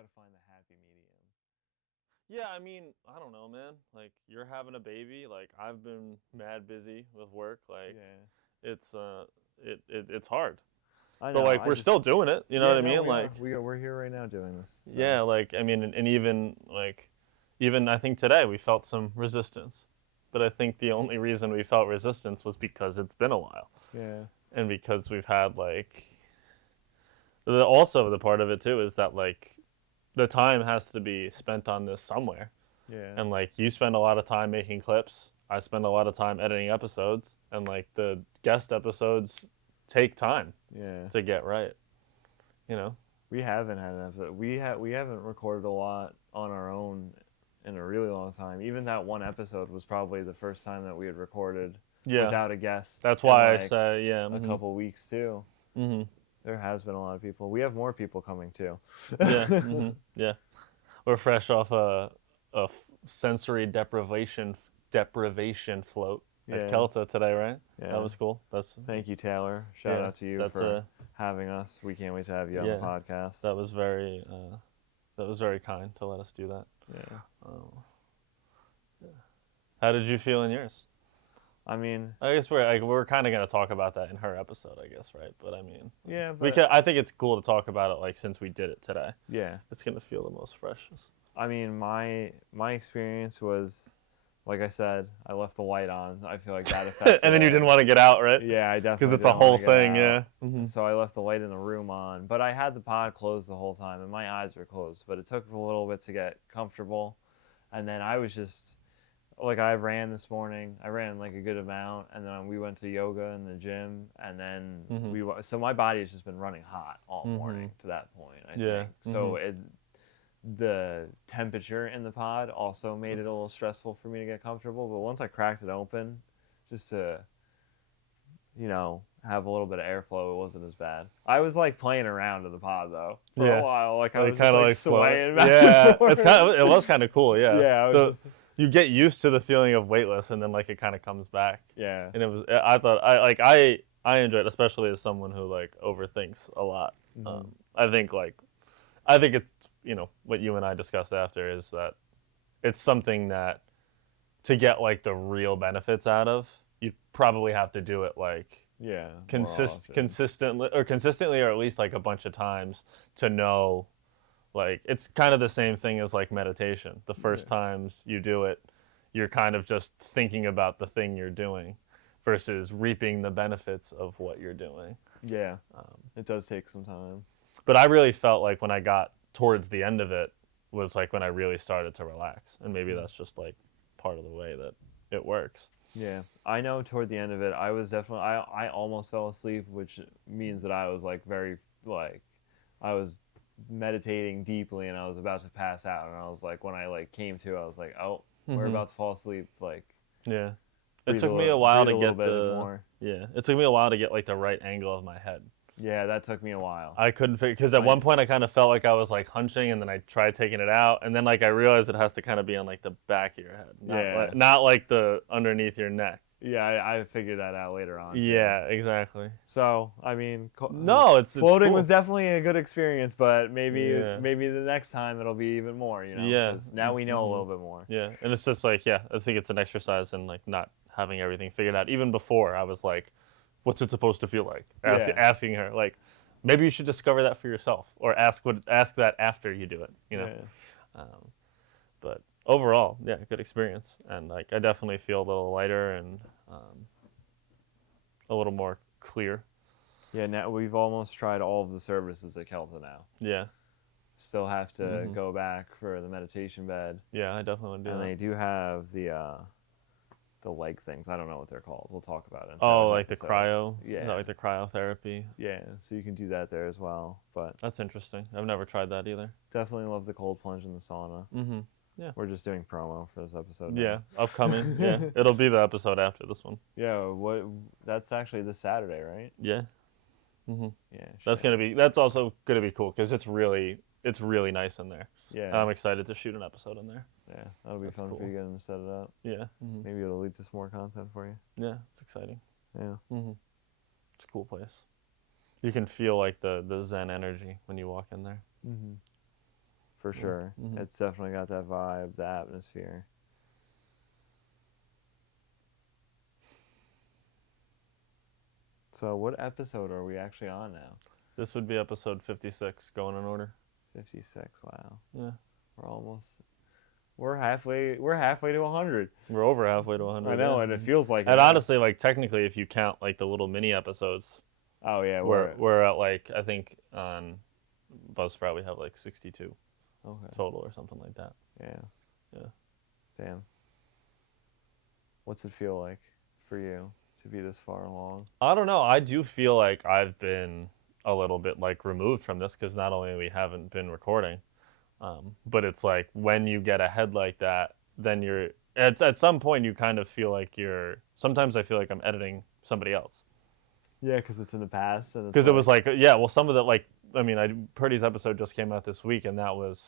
got to find the happy medium. Yeah, I mean, I don't know, man. Like, you're having a baby. Like, I've been mad busy with work. Like, Yeah. it's it's hard. I But know. like, I we're just. still doing it. You know Yeah. what I No, mean? we Like, are. We're here right now doing this. So. yeah, like I mean, and even like, even I think today we felt some resistance. But I think the only reason we felt resistance was because it's been a while, Yeah. and because we've had like. Also, the part of it too is that like, the time has to be spent on this somewhere. Yeah. And like, you spend a lot of time making clips, I spend a lot of time editing episodes, and like the guest episodes take time Yeah. to get right, you know. We haven't had an episode. We haven't recorded a lot on our own in a really long time. Even that one episode was probably the first time that we had recorded Yeah, without a guest. that's in why I like say yeah. a couple weeks too. Mm-hmm. There has been a lot of people. We have more people coming too. Yeah. Yeah, we're fresh off a sensory deprivation float at Yeah. Kelta today, right? Yeah. That was cool. That's Thank you, Taylor. Shout yeah, out to you that's for having us. We can't wait to have you on yeah, the podcast. that was very kind to let us do that. Yeah. Oh. Yeah. How did you feel in yours? I mean, I guess we're kind of gonna talk about that in her episode, I guess, right? But I mean, yeah, we but can. I think it's cool to talk about it, like, since we did it today. yeah. It's gonna feel the most freshest. I mean, my experience was, like I said, I left the light on. I feel like that affected. And then you it. didn't want to get out, right? Yeah, I definitely. Because it's a didn't wanna whole get thing, out. yeah. Mm-hmm. So I left the light in the room on, but I had the pod closed the whole time, and my eyes were closed. But it took a little bit to get comfortable, and then I was just like, I ran this morning. I ran like a good amount, and then we went to yoga in the gym, and then so my body has just been running hot all morning to that point. I think so. The temperature in the pod also made it a little stressful for me to get comfortable. But once I cracked it open, just to, have a little bit of airflow, it wasn't as bad. I was like playing around in the pod though for a while. Like I was kind of like swaying back and forth. It was kind of cool, yeah. Yeah, I was you get used to the feeling of weightless, and then like it kind of comes back. Yeah. And it was. I thought I enjoyed it, especially as someone who like overthinks a lot. I think it's what you and I discussed after is that it's something that to get like the real benefits out of, you probably have to do it like consistently or at least like a bunch of times to know. Like, it's kind of the same thing as like meditation. The first times you do it, you're kind of just thinking about the thing you're doing versus reaping the benefits of what you're doing. Yeah. It does take some time. But I really felt like when I got towards the end of it was like when I really started to relax. And maybe that's just like part of the way that it works. Yeah. I know toward the end of it, I was definitely, I almost fell asleep, which means that I was like I was meditating deeply and I was about to pass out, and I was like, when I like came to, I was like, oh, we're about to fall asleep. Like, yeah, it took me a while to get more. Yeah, it took me a while to get like the right angle of my head. Yeah, that took me a while. I couldn't figure, because at one point I kind of felt like I was like hunching, and then I tried taking it out, and then like I realized it has to kind of be on like the back of your head, not like the underneath your neck. Yeah, I figured that out later on. Yeah, exactly. So, I mean, it's floating cool. was definitely a good experience, but maybe the next time it'll be even more, Yeah. 'cause now we know a little bit more. Yeah, and it's just like, I think it's an exercise in like not having everything figured out. Even before, I was like, what's it supposed to feel like? Asking her, like, maybe you should discover that for yourself, or ask that after you do it, Yeah. But overall, good experience, and like I definitely feel a little lighter and a little more clear. Yeah, now we've almost tried all of the services at Kelta now. Yeah. Still have to go back for the meditation bed. Yeah, I definitely want to do that. And they do have the leg things. I don't know what they're called. We'll talk about it. Like the cryo? Yeah. No, like the cryotherapy? Yeah, so you can do that there as well. But that's interesting. I've never tried that either. Definitely love the cold plunge in the sauna. Yeah. We're just doing promo for this episode. Yeah, upcoming. Yeah, it'll be the episode after this one. Yeah, that's actually this Saturday, right? Yeah. Yeah. That's also gonna be cool because it's really nice in there. Yeah. I'm excited to shoot an episode in there. Yeah, that'll be fun for you guys to set it up. Yeah. Maybe it'll lead to some more content for you. Yeah, it's exciting. Yeah. It's a cool place. You can feel like the Zen energy when you walk in there. for sure. It's definitely got that vibe, the atmosphere. So what episode are we actually on now? This would be episode 56, going in order. 56. Wow. Yeah. We're halfway to 100. We're over halfway to 100. I know, and it feels like And honestly, like, technically, if you count, like, the little mini episodes. Oh, yeah. We're at, like, I think on Buzzsprout we have, like, 62 total or something like that. Yeah. Damn. What's it feel like for you to be this far along? I don't know. I do feel like I've been a little bit, like, removed from this because not only we haven't been recording, but it's like when you get ahead like that, then you're at some point you kind of feel like sometimes I feel like I'm editing somebody else. Yeah, because it's in the past. Because it was like, yeah, well, some of the, like, I mean, Purdy's episode just came out this week, and that was,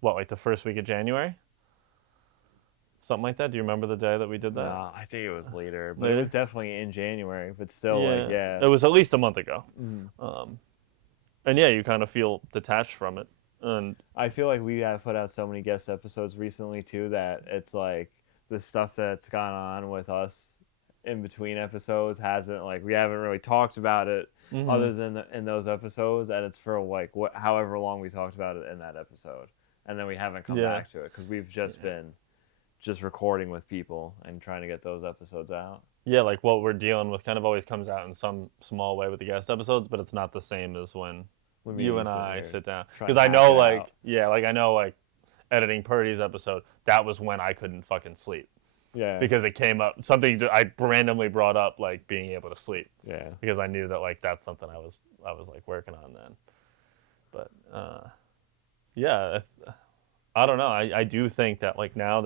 what, like the first week of January? Something like that. Do you remember the day that we did that? No, I think it was later, but it was definitely in January. But still, it was at least a month ago. And yeah, you kind of feel detached from it. And I feel like we have put out so many guest episodes recently too that it's like the stuff that's gone on with us in between episodes we haven't really talked about it other than in those episodes, and it's for like however long we talked about it in that episode, and then we haven't come back to it because we've just been recording with people and trying to get those episodes out. Yeah, like what we're dealing with kind of always comes out in some small way with the guest episodes, but it's not the same as when you and I sit down. Because I know, like, I know, like, editing Purdy's episode, that was when I couldn't fucking sleep. Yeah. Because it came up, something I randomly brought up, like, being able to sleep. Yeah. Because I knew that, like, that's something I was like, working on then. But, yeah, I don't know. I do think that, like, now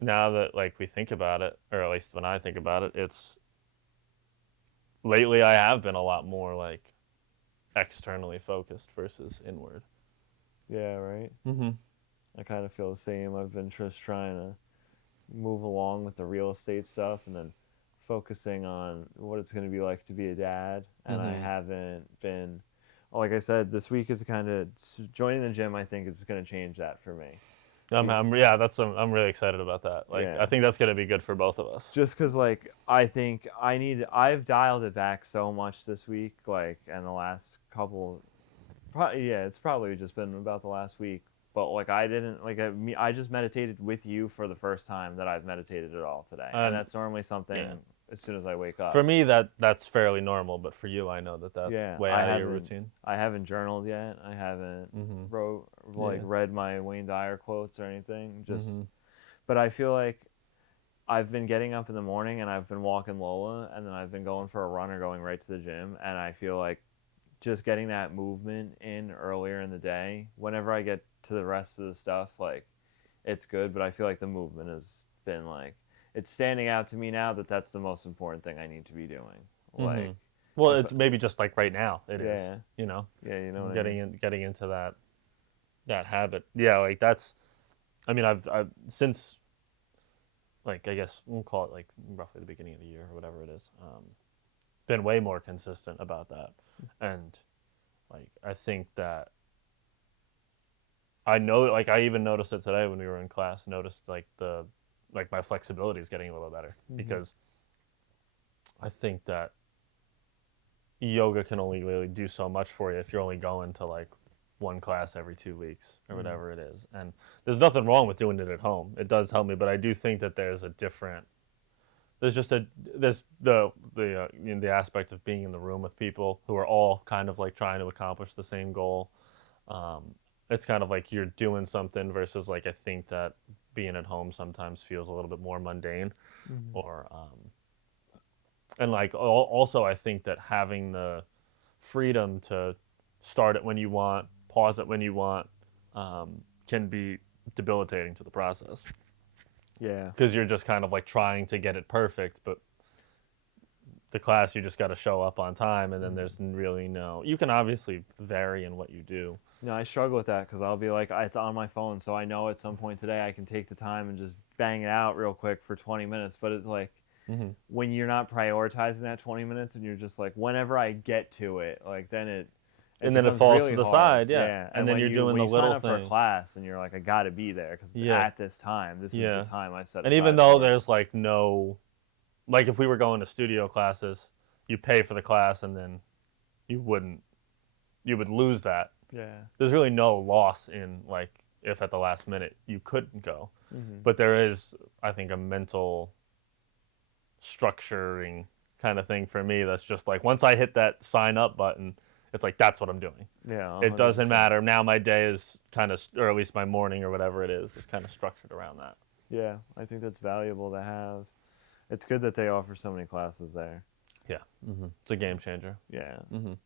that, like, we think about it, or at least when I think about it, it's, lately I have been a lot more, like, externally focused versus inward. Yeah, right? I kind of feel the same. I've been just trying to move along with the real estate stuff and then focusing on what it's going to be like to be a dad. And I haven't been, like I said, this week is kind of joining the gym. I think is going to change that for me. I'm really excited about that. Like, I think that's going to be good for both of us. Just because, like, I think I've dialed it back so much this week, like, and the last couple, it's probably just been about the last week. But, like, I just meditated with you for the first time that I've meditated at all today. And that's normally something as soon as I wake up. For me, that's fairly normal, but for you, I know that's way out of your routine. I haven't journaled yet. I haven't read my Wayne Dyer quotes or anything. But I feel like I've been getting up in the morning and I've been walking Lola, and then I've been going for a run or going right to the gym, and I feel like just getting that movement in earlier in the day, whenever I get to the rest of the stuff, like, it's good, but I feel like the movement has been, like, it's standing out to me now that that's the most important thing I need to be doing. Like, well, it's maybe just like right now it is, you know. Yeah, you know. Getting into that habit. Yeah, like that's. I mean, I've since, like, I guess we'll call it like roughly the beginning of the year or whatever it is, been way more consistent about that, and like I think that. I know, like, I even noticed it today when we were in class. Noticed like my flexibility is getting a little better because I think that yoga can only really do so much for you if you're only going to like one class every 2 weeks or whatever it is. And there's nothing wrong with doing it at home. It does help me, but I do think that there's the aspect of being in the room with people who are all kind of like trying to accomplish the same goal. It's kind of like you're doing something versus, like, I think that being at home sometimes feels a little bit more mundane, or and like also I think that having the freedom to start it when you want, pause it when you want, can be debilitating to the process. Yeah, because you're just kind of like trying to get it perfect, but the class, you just got to show up on time, and then there's really you can obviously vary in what you do. No, I struggle with that because I'll be like, it's on my phone, so I know at some point today I can take the time and just bang it out real quick for 20 minutes. But it's like, when you're not prioritizing that 20 minutes and you're just like, whenever I get to it, like, then and then it becomes falls really to the hard. side, Yeah. and then when you're doing when the you sign little up for a thing. class and you're like, I got to be there because Yeah. at this time, this is Yeah. the time I set And aside even though for it. there's like no, like if we were going to studio classes, you pay for the class and then you would lose that. Yeah. There's really no loss in like if at the last minute you couldn't go. But there is, I think, a mental structuring kind of thing for me that's just like once I hit that sign up button, it's like that's what I'm doing. Yeah. It doesn't 100%. matter. Now my day is kind of, or at least my morning or whatever it is kind of structured around that. Yeah, I think that's valuable to have. It's good that they offer so many classes there. Yeah, it's a game changer. Yeah.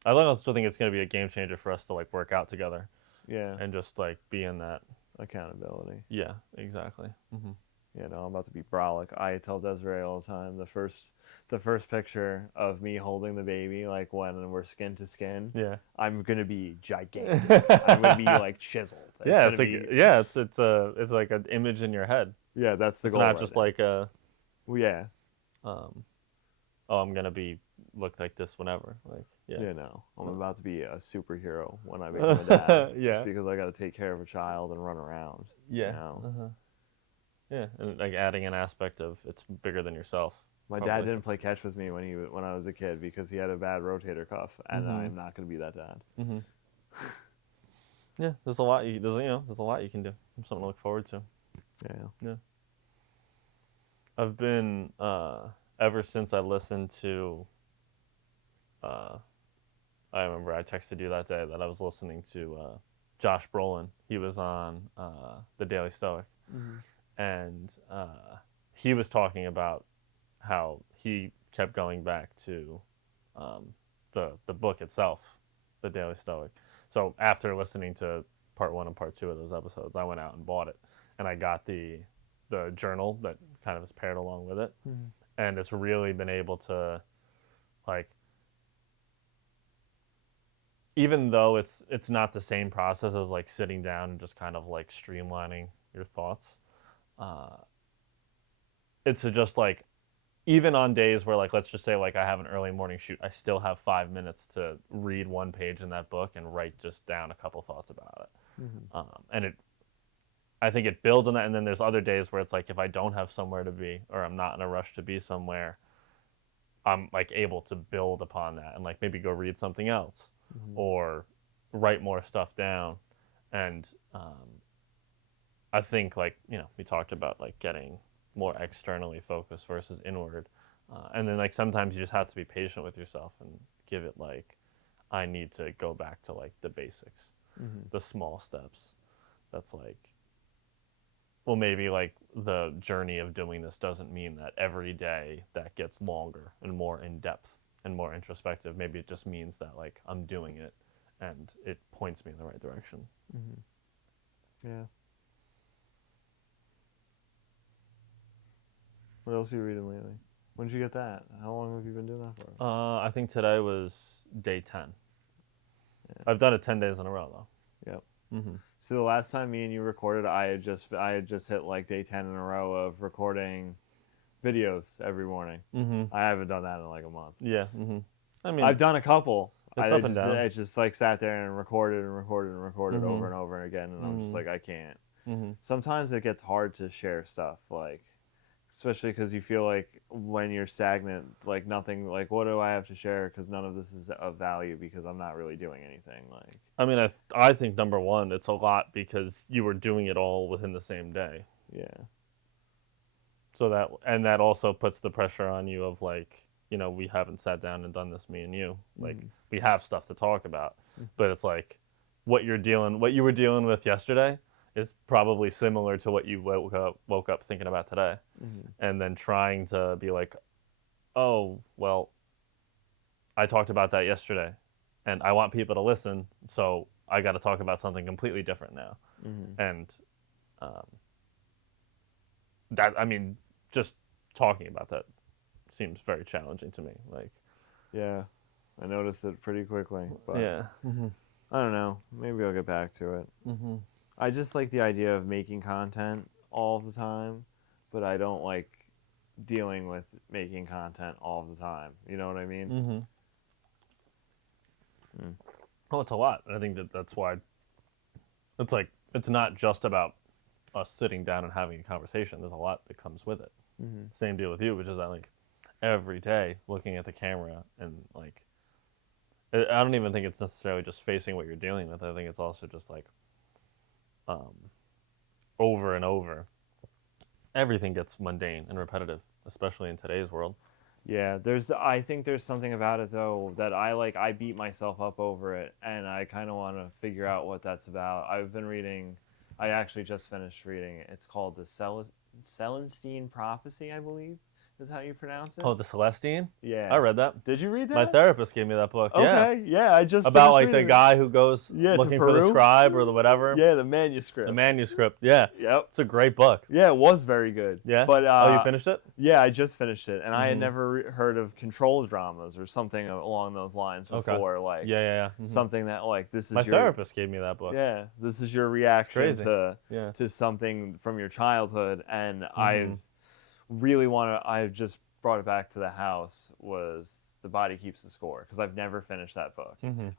I also think it's going to be a game changer for us to like work out together. Yeah. And just like be in that Accountability. Yeah, exactly. You know, I'm about to be brolic. I tell Desiree all the time the first picture of me holding the baby, like when we're skin to skin. Yeah. I'm gonna be gigantic. I'm gonna be like chiseled. It's like an image in your head. Yeah, that's the It's goal. not just like a. Yeah. I'm gonna look like this whenever. Like yeah. You know, I'm about to be a superhero when I become a dad. Yeah. Just because I got to take care of a child and run around. Yeah. You know? Yeah, and like adding an aspect of it's bigger than yourself. My dad didn't play catch with me when I was a kid because he had a bad rotator cuff, and I'm not going to be that dad. Yeah, there's a lot. There's a lot you can do. Something to look forward to. Yeah. I've been ever since I listened to. I remember I texted you that day that I was listening to Josh Brolin. He was on the Daily Stoic, and he was talking about how he kept going back to the book itself, the Daily Stoic. So after listening to part 1 and part 2 of those episodes, I went out and bought it, and I got the journal that kind of is paired along with it, and it's really been able to, like, even though it's not the same process as like sitting down and just kind of like streamlining your thoughts, it's just like, even on days where like, let's just say like I have an early morning shoot, I still have 5 minutes to read one page in that book and write just down a couple thoughts about it. And I think it builds on that. And then there's other days where it's like, if I don't have somewhere to be, or I'm not in a rush to be somewhere, I'm like able to build upon that and like maybe go read something else or write more stuff down. And I think like, we talked about like getting more externally focused versus inward. And then like sometimes you just have to be patient with yourself and give it like, I need to go back to like the basics, the small steps. That's like, well, maybe like the journey of doing this doesn't mean that every day that gets longer and more in depth and more introspective. Maybe it just means that like I'm doing it and it points me in the right direction. Yeah. What else are you reading lately? When did you get that? How long have you been doing that for? I think today was day 10. Yeah. I've done it 10 days in a row though. Yep. So the last time me and you recorded, I had just hit like day 10 in a row of recording videos every morning. I haven't done that in like a month. Yeah. I mean, I've done a couple. It's up and down. I just like sat there and recorded over and over again, and I'm just like, I can't. Sometimes it gets hard to share stuff, like, especially because you feel like when you're stagnant, like nothing, like what do I have to share? Because none of this is of value because I'm not really doing anything. Like, I mean, I think number one, it's a lot because you were doing it all within the same day. Yeah. So that also puts the pressure on you of like, we haven't sat down and done this, me and you. Like, we have stuff to talk about, but it's like what you were dealing with yesterday is probably similar to what you woke up thinking about today. And then trying to be like, oh, well, I talked about that yesterday and I want people to listen, so I got to talk about something completely different now. And just talking about that seems very challenging to me. Like, yeah, I noticed it pretty quickly. But yeah. I don't know. Maybe I'll get back to it. I just like the idea of making content all the time, but I don't like dealing with making content all the time. You know what I mean? Oh, it's a lot. And I think that's why it's like it's not just about us sitting down and having a conversation. There's a lot that comes with it. Mm-hmm. Same deal with you, which is that like every day looking at the camera and like I don't even think it's necessarily just facing what you're dealing with. I think it's also just like um, over and over. Everything gets mundane and repetitive, especially in today's world. Yeah, I think there's something about it though that I beat myself up over it, and I kind of want to figure out what that's about. I've been reading, I actually just finished reading it. It's called the Celestine Prophecy, I believe is how you pronounce it. Oh, the Celestine? I Yeah. read that. Did you read My that? therapist gave me that book. Yeah. Okay, yeah, I just About finished like the reading it. guy who goes Yeah, to looking for the Peru? scribe or the whatever. Yeah, the manuscript. The manuscript. Yeah. Yep. It's a great book. Yeah, it was very good. Yeah. But Oh, you finished it? yeah, I just finished it, and I had Mhm. never heard of control dramas or something along those lines Okay. before. Like, Yeah. Mhm. something that like this is My your therapist gave me that book. yeah, this is your reaction crazy. to Yeah. something from your childhood, and Mhm. I've just brought it back to the house was The Body Keeps the Score, because I've never finished that book. Mhm.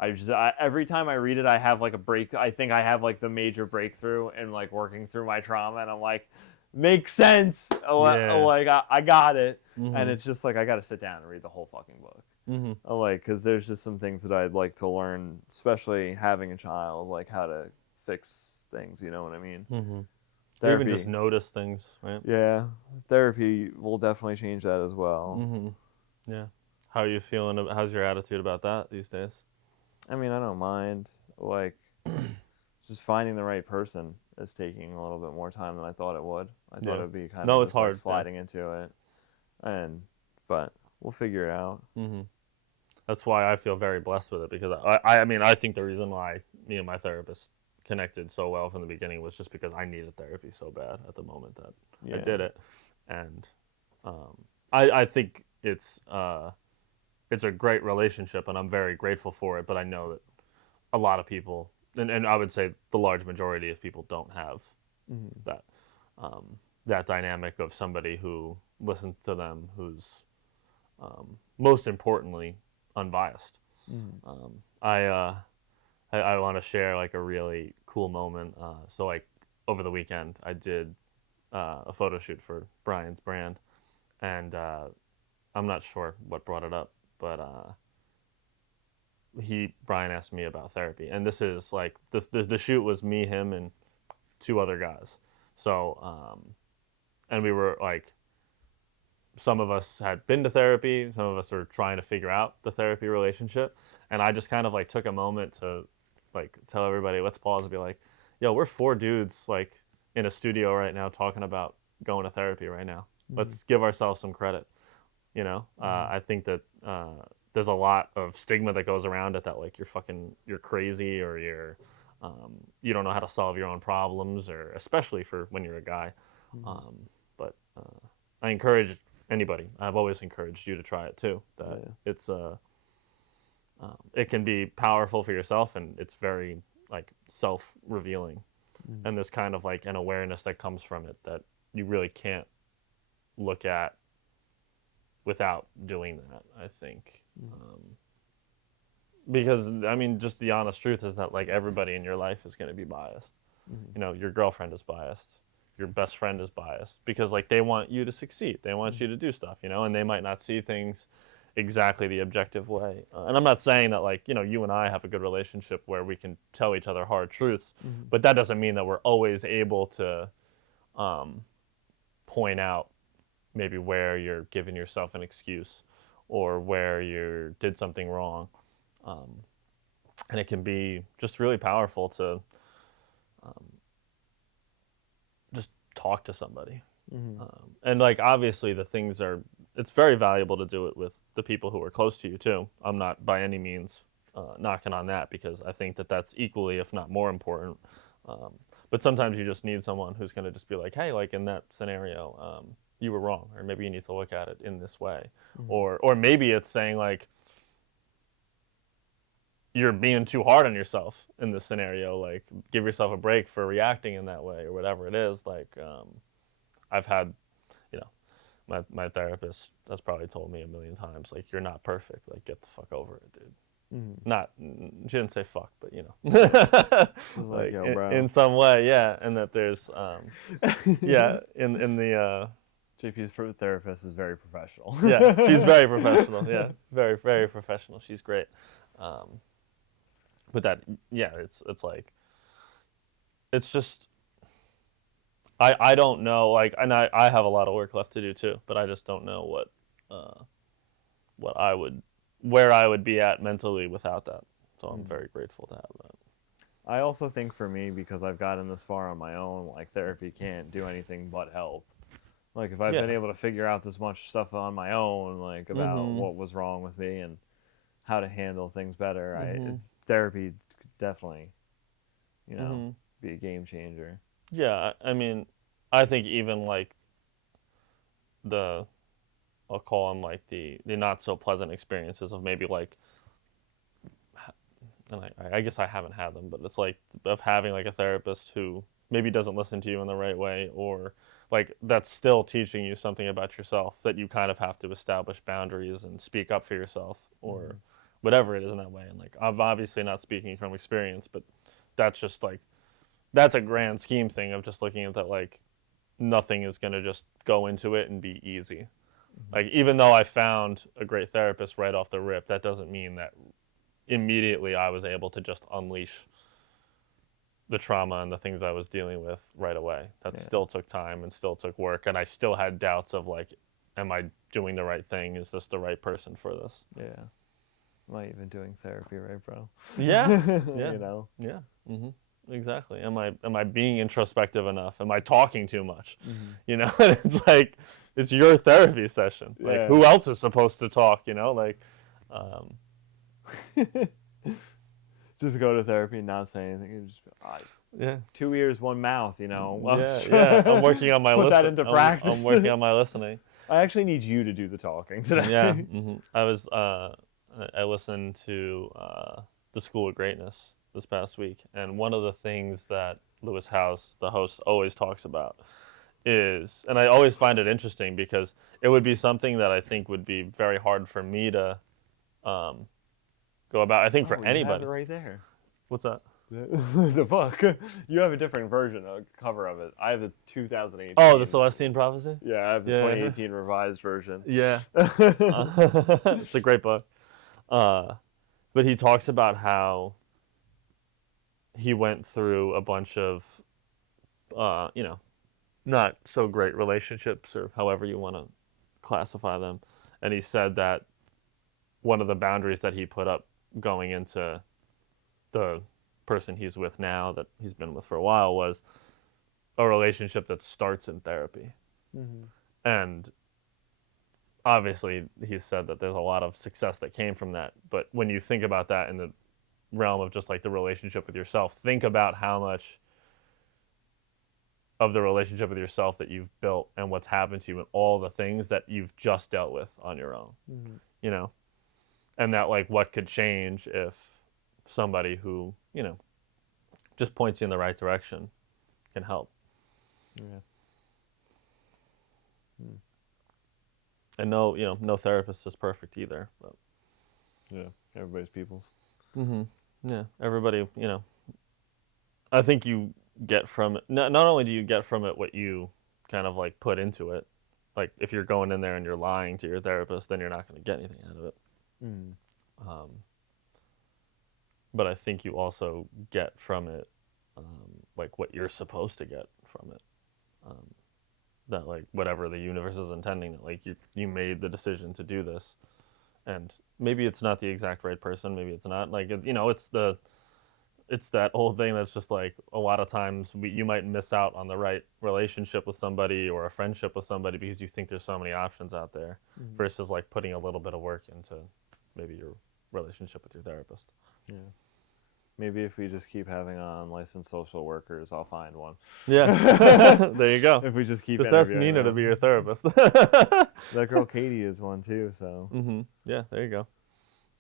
Every time I read it, I have like a break. I think I have like the major breakthrough in like working through my trauma, and I'm like, makes sense. Yeah. Like I got it, Mhm. and it's just like I got to sit down and read the whole fucking book. Mhm. Like, because there's just some things that I'd like to learn, especially having a child, like how to fix things. You know what I mean? Mhm. Or Therapy. even just notice things, right? Yeah, therapy will definitely change that as well. Mhm. Yeah. How are you feeling? How's your attitude about that these days? I mean, I don't mind. Like, just finding the right person is taking a little bit more time than I thought it would. I thought Yeah. it would be kind No, of it's just, like, hard, yeah. sliding into it, but we'll figure it out. Mhm. That's why I feel very blessed with it, because I mean I think the reason why me and my therapist connected so well from the beginning was just because I needed therapy so bad at the moment that I Yeah. did it, and I think it's a great relationship, and I'm very grateful for it. But I know that a lot of people, and I would say the large majority of people, don't have Mhm. that that dynamic of somebody who listens to them, who's most importantly unbiased. Mhm. I want to share like a really cool moment. So like over the weekend, I did a photo shoot for Brian's brand, and I'm not sure what brought it up, but Brian asked me about therapy, and this is like the shoot was me, him, and two other guys. So and we were like, some of us had been to therapy, some of us are trying to figure out the therapy relationship, and I just kind of like took a moment to like tell everybody, let's pause and be like, yo, we're four dudes like in a studio right now talking about going to therapy right now. Let's give ourselves some credit. You know, I think that there's a lot of stigma that goes around it, that like you're crazy, or you don't know how to solve your own problems, or especially for when you're a guy. But I encourage anybody. I've always encouraged you to try it too. That it's it can be powerful for yourself, and it's very like self-revealing. And there's kind of like an awareness that comes from it that you really can't look at without doing that, I think. Because I mean, just the honest truth is that like everybody in your life is going to be biased. You know, your girlfriend is biased, your best friend is biased, because like they want you to succeed, they want you to do stuff, you know, and they might not see things exactly the objective way. And I'm not saying that like, you know, you and I have a good relationship where we can tell each other hard truths, but that doesn't mean that we're always able to point out maybe where you're giving yourself an excuse, or where you did something wrong. And it can be just really powerful to just talk to somebody. And like obviously it's very valuable to do it with the people who are close to you too. I'm not by any means knocking on that, because I think that that's equally, if not more important. But sometimes you just need someone who's going to just be like, hey, like in that scenario, you were wrong, or maybe you need to look at it in this way. Or maybe it's saying like, you're being too hard on yourself in this scenario, like give yourself a break for reacting in that way, or whatever it is. Like I've had, you know, my therapist has probably told me a million times, like, you're not perfect, like get the fuck over it, dude. Not, she didn't say fuck, but you know, like, yo, in, bro. in some way, yeah. And that there's, yeah, in the, JP's therapist is very professional. yeah, she's very professional. Yeah, very, very professional. She's great. But that, yeah, it's like, it's just, I don't know, like, and I have a lot of work left to do too, but I just don't know what I would, where I would be at mentally without that. So I'm very grateful to have that. I also think for me, because I've gotten this far on my own, like therapy can't do anything but help. Like if I've been able to figure out this much stuff on my own, like about what was wrong with me and how to handle things better, therapy definitely, be a game changer. Yeah, I mean, I think even like I'll call them like the not so pleasant experiences of maybe like, and I guess I haven't had them, but it's like of having like a therapist who maybe doesn't listen to you in the right way, or like that's still teaching you something about yourself that you kind of have to establish boundaries and speak up for yourself, or whatever it is in that way. And like I'm obviously not speaking from experience, but that's just like, that's a grand scheme thing of just looking at that, like nothing is going to just go into it and be easy. Like even though I found a great therapist right off the rip, that doesn't mean that immediately I was able to just unleash the trauma and the things I was dealing with right away. That still took time and still took work, and I still had doubts of like, am I doing the right thing? Is this the right person for this? Yeah. Am I even doing therapy right, bro? Yeah. Yeah. You know? Yeah. Exactly. Am I being introspective enough? Am I talking too much? You know, and it's like, it's your therapy session. Like who else is supposed to talk, you know? Like just go to therapy and not say anything. Just, 2 ears, 1 mouth, you know. Yeah. I'm working on my Put that into practice. I'm working on my listening. I actually need you to do the talking today. Yeah. I listened to The School of Greatness this past week, and one of the things that Lewis Howes, the host, always talks about is, and I always find it interesting because it would be something that I think would be very hard for me to go about. I think for anybody. You have it right there. What's that? The book. You have a different version, a cover of it. I have the 2018. Oh, the Celestine Prophecy? Yeah, I have the 2018 revised version. Yeah. It's a great book. But he talks about how he went through a bunch of, not so great relationships, or however you want to classify them. And he said that one of the boundaries that he put up going into the person he's with now, that he's been with for a while, was a relationship that starts in therapy. And obviously he said that there's a lot of success that came from that, but when you think about that in the realm of just like the relationship with yourself, think about how much of the relationship with yourself that you've built and what's happened to you and all the things that you've just dealt with on your own. You know, and that like what could change if somebody who, you know, just points you in the right direction can help. And no therapist is perfect either, but everybody's people's. Yeah, everybody, I think you get from it, not only do you get from it what you kind of like put into it, like if you're going in there and you're lying to your therapist, then you're not going to get anything out of it. But I think you also get from it like what you're supposed to get from it. That like whatever the universe is intending, that like you made the decision to do this, and maybe it's not the exact right person, maybe it's not, like it's that old thing that's just like a lot of times you might miss out on the right relationship with somebody or a friendship with somebody because you think there's so many options out there, versus like putting a little bit of work into maybe your relationship with your therapist. Maybe if we just keep having on licensed social workers, I'll find one. Yeah. There you go. If we just keep just ask Nina to be your therapist. That girl Katie is one too, so. Yeah, there you go.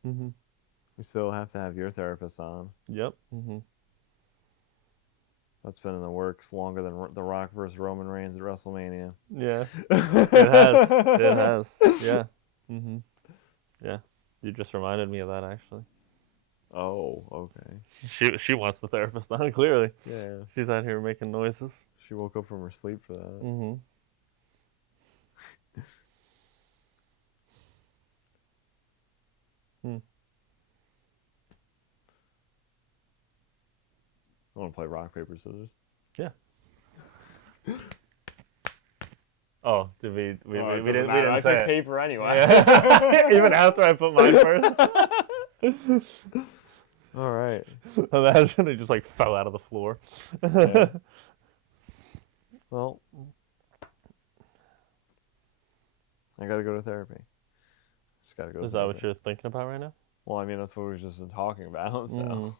We still have to have your therapist on. Yep. That's been in the works longer than The Rock versus Roman Reigns at WrestleMania. Yeah. It has. It has. Yeah. Yeah. You just reminded me of that, actually. Oh, okay. She wants the therapist on, clearly. Yeah. She's out here making noises. She woke up from her sleep for that. Mm-hmm. Hmm. I want to play rock, paper, scissors. Yeah. Oh, did we Oh, we it didn't doesn't matter. I say picked it. paper anyway. Yeah. Even after I put mine first. All right. Imagine it just like fell out of the floor. Yeah. Well, I gotta go to therapy. Just gotta go. Is that what you're thinking about right now? Well, I mean, that's what we've just been talking about. So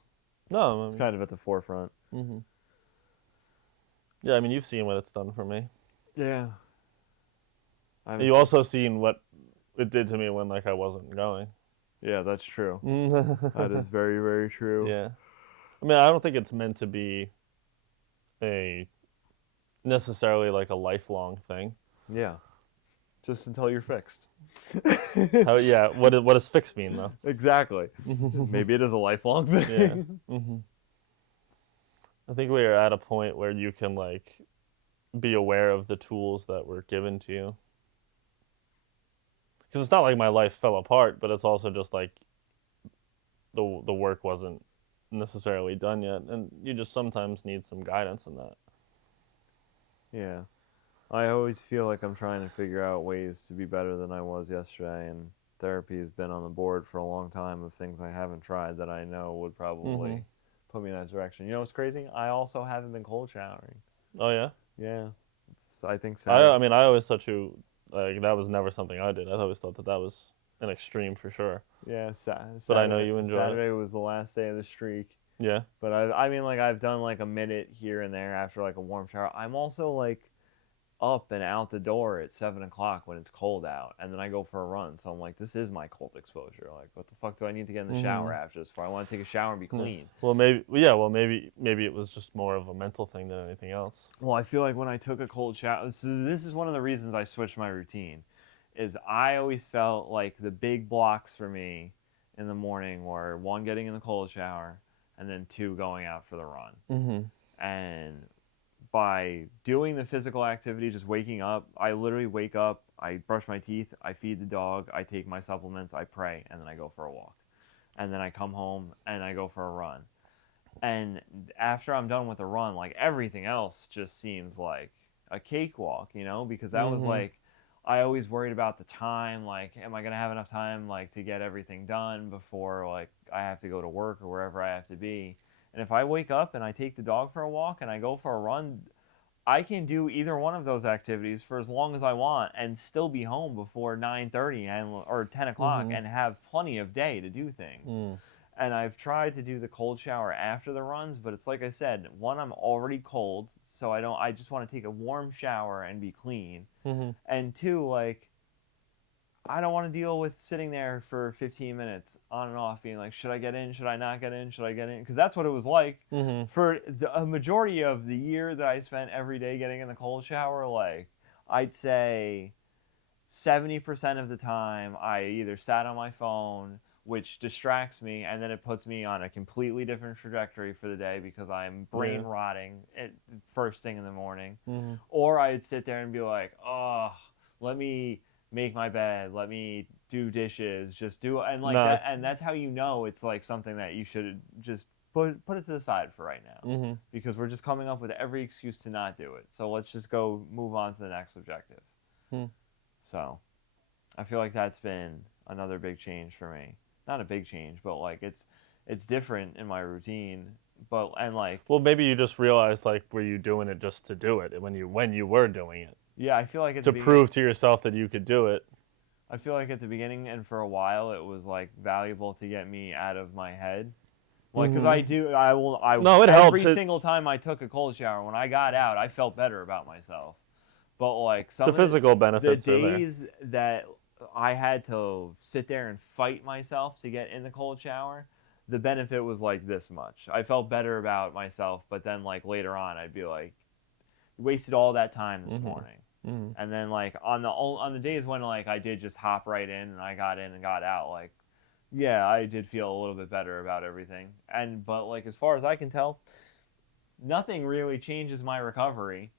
No, I mean, it's kind of at the forefront. mm-hmm. Yeah, I mean, you've seen what it's done for me. Yeah. You also seen what it did to me when like I wasn't going. Yeah, that's true. That is very, very true. Yeah. I mean, I don't think it's meant to be a necessarily like a lifelong thing. Yeah. Just until you're fixed. Yeah. What does fix mean though? Exactly. Maybe it is a lifelong thing. Yeah. Mm-hmm. I think we are at a point where you can like be aware of the tools that were given to you. Because it's not like my life fell apart, but it's also just like the work wasn't necessarily done yet, and you just sometimes need some guidance in that. Yeah. I always feel like I'm trying to figure out ways to be better than I was yesterday, and therapy has been on the board for a long time of things I haven't tried that I know would probably put me in that direction. You know what's crazy? I also haven't been cold showering. Oh yeah? Yeah. I think so. I mean, I always thought like that was never something I did. I always thought that was an extreme for sure. Yeah, but I know you enjoy it. Saturday was the last day of the streak. Yeah. But I mean, like, I've done like a minute here and there after like a warm shower. I'm also like up and out the door at 7 o'clock when it's cold out, and then I go for a run. So I'm like, this is my cold exposure. Like, what the fuck do I need to get in the shower after this for? I want to take a shower and be clean. Well, maybe it was just more of a mental thing than anything else. Well, I feel like when I took a cold shower, this is one of the reasons I switched my routine, is I always felt like the big blocks for me in the morning were 1, getting in the cold shower, and then 2, going out for the run. Mm-hmm. And by doing the physical activity, just waking up, I literally wake up, I brush my teeth, I feed the dog, I take my supplements, I pray, and then I go for a walk. And then I come home and I go for a run. And after I'm done with the run, like, everything else just seems like a cakewalk, you know, because that was like, I always worried about the time, like, am I going to have enough time, like, to get everything done before, like, I have to go to work or wherever I have to be. And if I wake up and I take the dog for a walk and I go for a run, I can do either one of those activities for as long as I want and still be home before 9:30 or 10 o'clock and have plenty of day to do things. And I've tried to do the cold shower after the runs, but it's like I said, 1, I'm already cold, so I just want to take a warm shower and be clean. And 2, like, I don't want to deal with sitting there for 15 minutes on and off being like, should I get in? Should I not get in? Should I get in? Because that's what it was like for a majority of the year that I spent every day getting in the cold shower. Like, I'd say 70% of the time I either sat on my phone, which distracts me, and then it puts me on a completely different trajectory for the day because I'm brain rotting at first thing in the morning. Or I'd sit there and be like, oh, let me make my bed, let me do dishes, just do, and like that, and that's how you know it's like something that you should just put it to the side for right now, because we're just coming up with every excuse to not do it. So let's just go move on to the next objective. So I feel like that's been another big change for me. Not a big change, but like it's different in my routine. But and like, well, maybe you just realized, like, were you doing it just to do it when you were doing it? Yeah, I feel like to prove to yourself that you could do it. I feel like at the beginning and for a while it was like valuable to get me out of my head. Like, because No, it every helps. single time I took a cold shower, when I got out, I felt better about myself. But like the physical benefits the are there. days that I had to sit there and fight myself to get in the cold shower, the benefit was like this much. I felt better about myself, but then like later on I'd be like, wasted all that time this morning. And then like on the days when like I did just hop right in and I got in and got out, like yeah, I did feel a little bit better about everything. But like as far as I can tell, nothing really changes my recovery.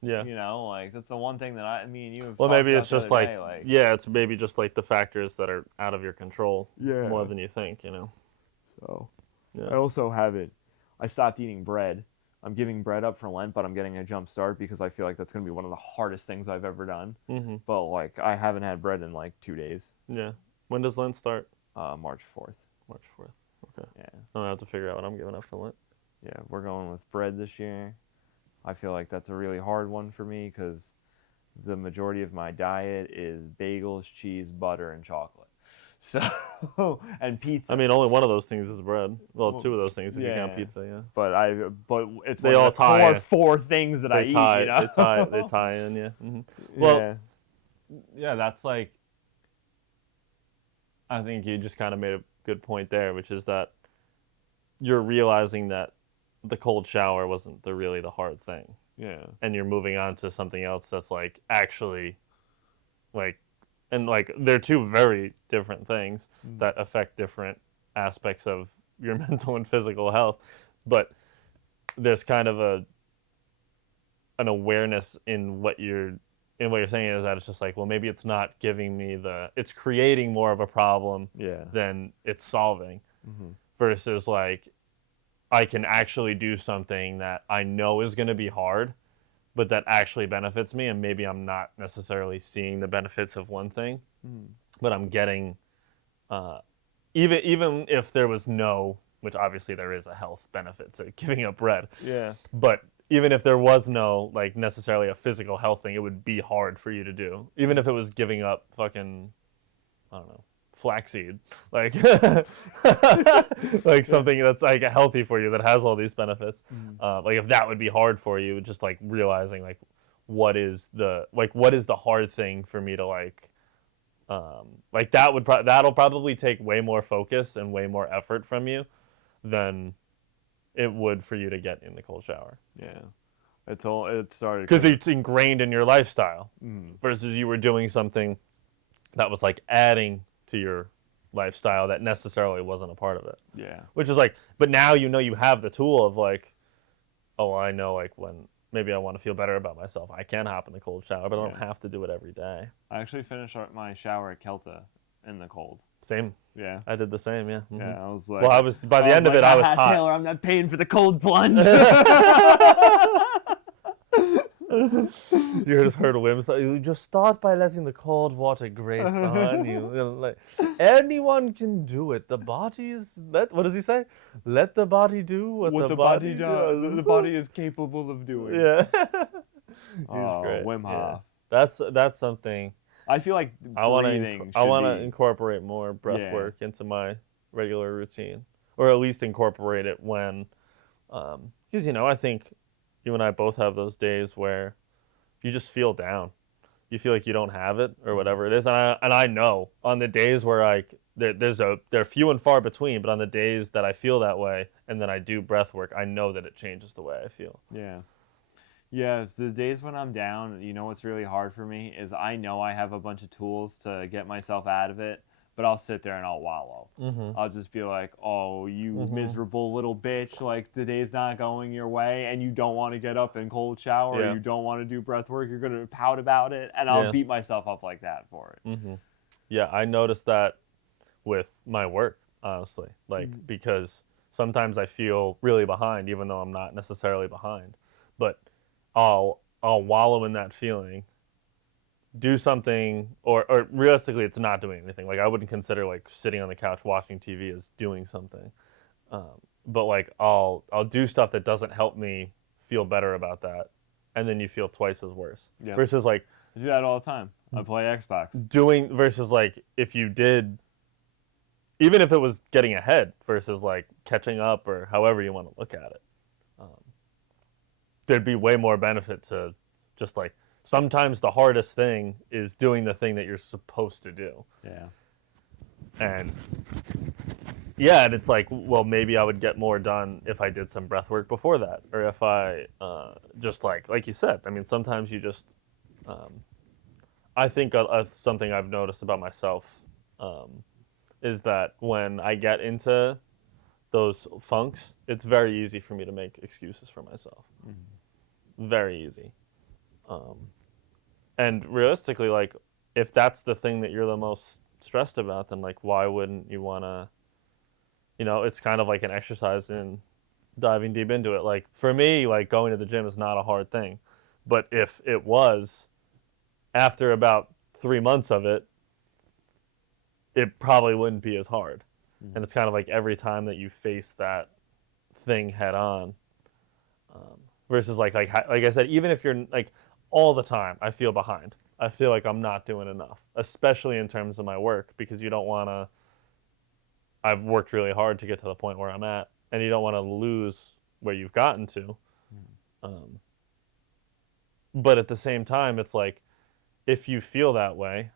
Yeah. You know, like that's the one thing that me and you have Well, talked maybe about it's the just other like, day. Like, yeah, it's maybe just like the factors that are out of your control yeah. more than you think, you know. So, Yeah. I also haven't. I stopped eating bread. I'm giving bread up for Lent, but I'm getting a jump start because I feel like that's going to be one of the hardest things I've ever done. Mhm. But like, I haven't had bread in like 2 days. Yeah. When does Lent start? March 4th. March 4th. Okay. Yeah. I'm gonna have to figure out what I'm giving up for Lent. Yeah, we're going with bread this year. I feel like that's a really hard one for me because the majority of my diet is bagels, cheese, butter, and chocolate. So, and pizza. I mean, only one of those things is bread. Well, Well, two of those things if you count yeah. pizza, yeah. But it's They one all of the tie. core four things that I eat. You know? They tie in, yeah. Mm-hmm. Well, Yeah. yeah, that's like, I think you just kind of made a good point there, which is that you're realizing that the cold shower wasn't really the hard thing. Yeah. And you're moving on to something else that's like actually like, and like they're two very different things that affect different aspects of your mental and physical health, but there's kind of an awareness in what you're saying is that it's just like, well, maybe it's not giving me it's creating more of a problem Yeah. than it's solving, Mm-hmm. versus like I can actually do something that I know is going to be hard, but that actually benefits me, and maybe I'm not necessarily seeing the benefits of one thing, but I'm getting, even if there was no, which obviously there is a health benefit to giving up bread, Yeah. but even if there was no like necessarily a physical health thing, it would be hard for you to do. Even if it was giving up fucking, I don't know, flaxseed, like like something that's like healthy for you that has all these benefits. Like if that would be hard for you, just like realizing like what is the hard thing for me to like that'll probably take way more focus and way more effort from you than it would for you to get in the cold shower. Yeah. It started because it's ingrained in your lifestyle, Mm. versus you were doing something that was like adding to your lifestyle that necessarily wasn't a part of it. Yeah. Which is like, but now you know you have the tool of like, oh, I know like when maybe I want to feel better about myself, I can hop in the cold shower, but I don't have to do it every day. I actually finished my shower at Kelta in the cold. Same. Yeah. I did the same, yeah. Mm-hmm. Yeah, I was like, well, I was by the end of it, I was hot. Taylor, I'm not paying for the cold plunge. You just heard Wim say, you just start by letting the cold water grace on you. You know, like, anyone can do it. The body is, what does he say? Let the body do what the body does. The body is capable of doing. Yeah. He's Oh, great. Wim Hof. Yeah. That's something I feel like I want to be... incorporate more breath work into my regular routine, or at least incorporate it when, because you know, I think you and I both have those days where you just feel down. You feel like you don't have it or whatever it is, and I know on the days where they're few and far between, but on the days that I feel that way and then I do breath work, I know that it changes the way I feel. Yeah. Yeah, it's the days when I'm down, you know what's really hard for me is I know I have a bunch of tools to get myself out of it, but I'll sit there and I'll wallow. Mm-hmm. I'll just be like, oh, you Mm-hmm. miserable little bitch, like the day's not going your way and you don't want to get up and cold shower or you don't want to do breath work, you're going to pout about it, and I'll beat myself up like that for it. Mm-hmm. Yeah, I noticed that with my work, honestly, like because sometimes I feel really behind even though I'm not necessarily behind, but I'll wallow in that feeling, do something, or realistically, it's not doing anything. Like I wouldn't consider like sitting on the couch watching TV as doing something, but like I'll do stuff that doesn't help me feel better about that, and then you feel twice as worse. Yep. Versus like I do that all the time. I play Xbox. Versus like if you did, even if it was getting ahead versus like catching up or however you want to look at it. There'd be way more benefit to just like, sometimes the hardest thing is doing the thing that you're supposed to do. Yeah. And yeah, and it's like, well, maybe I would get more done if I did some breath work before that, or if I just like you said, I mean, sometimes you just, I think something I've noticed about myself is that when I get into those funks, it's very easy for me to make excuses for myself. Very easy. And realistically, like, if that's the thing that you're the most stressed about, then, like, why wouldn't you want to, it's kind of like an exercise in diving deep into it. Like, for me, like, going to the gym is not a hard thing. But if it was, after about 3 months of it, it probably wouldn't be as hard. And it's kind of like every time that you face that thing head on, versus like I said, even if you're like all the time, I feel behind. I feel like I'm not doing enough, especially in terms of my work, because you don't want to. I've worked really hard to get to the point where I'm at, and you don't want to lose where you've gotten to. But at the same time, it's like, if you feel that way,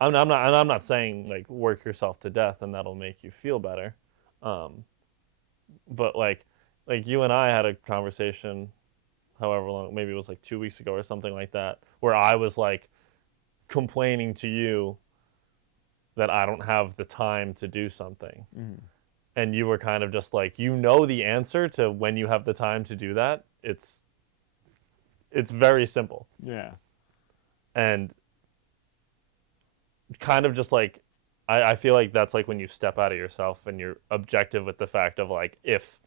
I'm not saying like work yourself to death and that'll make you feel better, but like you and I had a conversation, however long, maybe it was like 2 weeks ago or something like that, where I was like complaining to you that I don't have the time to do something, and you were kind of just like, the answer to when you have the time to do that. It's very simple. Yeah. And kind of just like, I feel like that's like when you step out of yourself and you're objective with the fact of like, if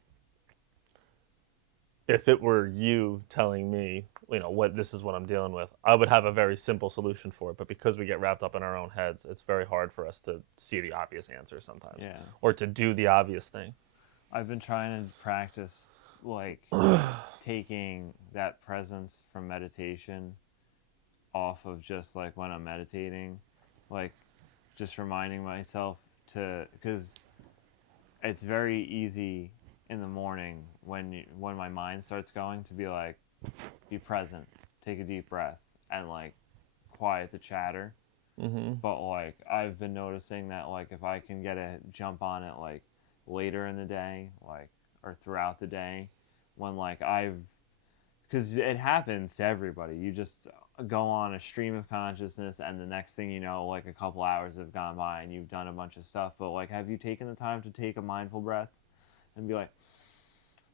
it were you telling me, this is what I'm dealing with, I would have a very simple solution for it. But because we get wrapped up in our own heads, it's very hard for us to see the obvious answer sometimes. Yeah. Or to do the obvious thing. I've been trying to practice, like, taking that presence from meditation off of just like when I'm meditating, like just reminding myself because it's very easy in the morning when my mind starts going to be like, be present, take a deep breath, and like quiet the chatter. But like I've been noticing that like if I can get a jump on it like later in the day, like, or throughout the day, when like because it happens to everybody, you just go on a stream of consciousness and the next thing you know, like a couple hours have gone by and you've done a bunch of stuff. But like, have you taken the time to take a mindful breath and be like,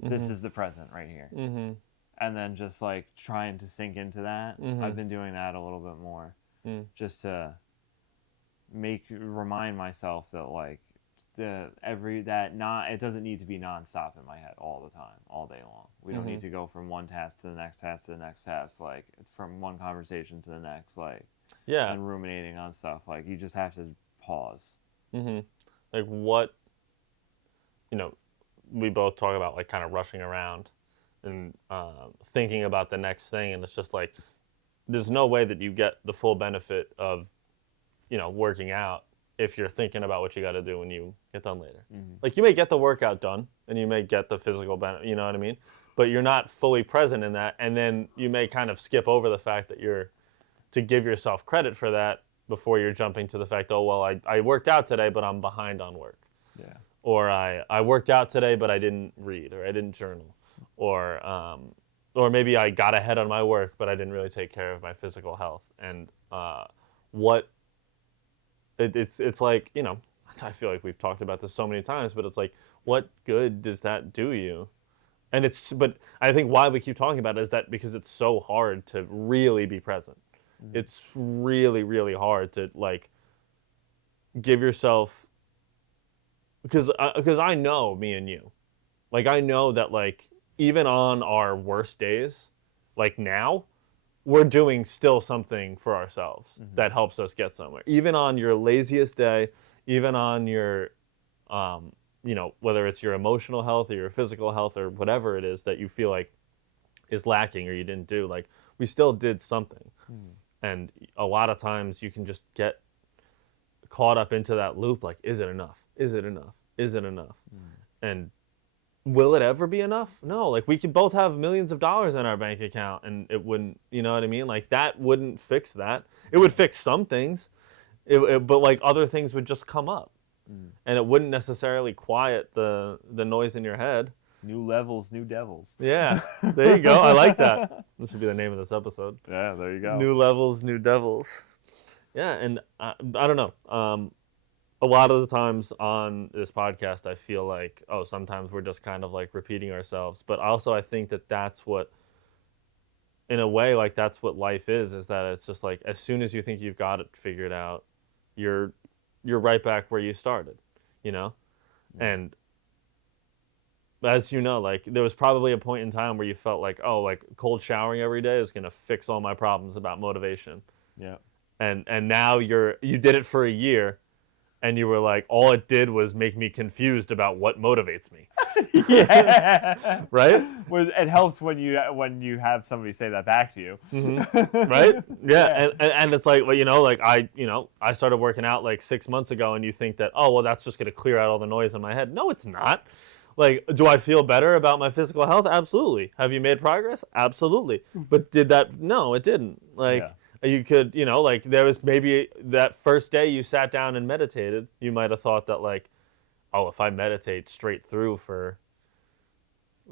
this is the present right here, and then just like trying to sink into that. I've been doing that a little bit more, just to remind myself that like it doesn't need to be nonstop in my head all the time, all day long. We don't need to go from one task to the next task to the next task, like from one conversation to the next, like, and ruminating on stuff. Like, you just have to pause. Like, what, we both talk about like kind of rushing around and thinking about the next thing, and it's just like, there's no way that you get the full benefit of working out if you're thinking about what you got to do when you get done later. Like, you may get the workout done and you may get the physical benefit, you know what I mean? But you're not fully present in that, and then you may kind of skip over the fact that to give yourself credit for that before you're jumping to the fact, oh, well, I worked out today, but I'm behind on work. Yeah. Or I worked out today, but I didn't read, or I didn't journal. Or maybe I got ahead on my work, but I didn't really take care of my physical health. And it's like, I feel like we've talked about this so many times, but it's like, what good does that do you? And but I think why we keep talking about it is that because it's so hard to really be present. It's really, really hard to like give yourself, because I know me and you, like, I know that like even on our worst days, like now, we're doing still something for ourselves that helps us get somewhere. Even on your laziest day, even on your, whether it's your emotional health or your physical health or whatever it is that you feel like is lacking or you didn't do, like, we still did something. And a lot of times you can just get caught up into that loop, like, is it enough? Is it enough? Is it enough? And will it ever be enough? No. Like, we could both have millions of dollars in our bank account and it wouldn't, you know what I mean? Like, that wouldn't fix that. It would fix some things, but like other things would just come up, and it wouldn't necessarily quiet the noise in your head. New levels, new devils. Yeah, there you go. I like that. This should be the name of this episode. Yeah, there you go. New levels, new devils. Yeah, and I don't know. a lot of the times on this podcast, I feel like, oh, sometimes we're just kind of like repeating ourselves. But also, I think that that's what, in a way, like that's what life is that it's just like as soon as you think you've got it figured out, you're right back where you started, you know? And as you know, like there was probably a point in time where you felt like, oh, like cold showering every day is gonna fix all my problems about motivation. Yeah. And now you did it for a year, and you were like, all it did was make me confused about what motivates me. Yeah. Right? It helps when you have somebody say that back to you. Mm-hmm. Right? Yeah. And it's like, well, like I started working out like 6 months ago, and you think that, oh, well, that's just gonna clear out all the noise in my head. No, it's not. Like, do I feel better about my physical health? Absolutely. Have you made progress? Absolutely. But did that? No, it didn't. Like, you could, like there was maybe that first day you sat down and meditated, you might have thought that like, oh, if I meditate straight through for,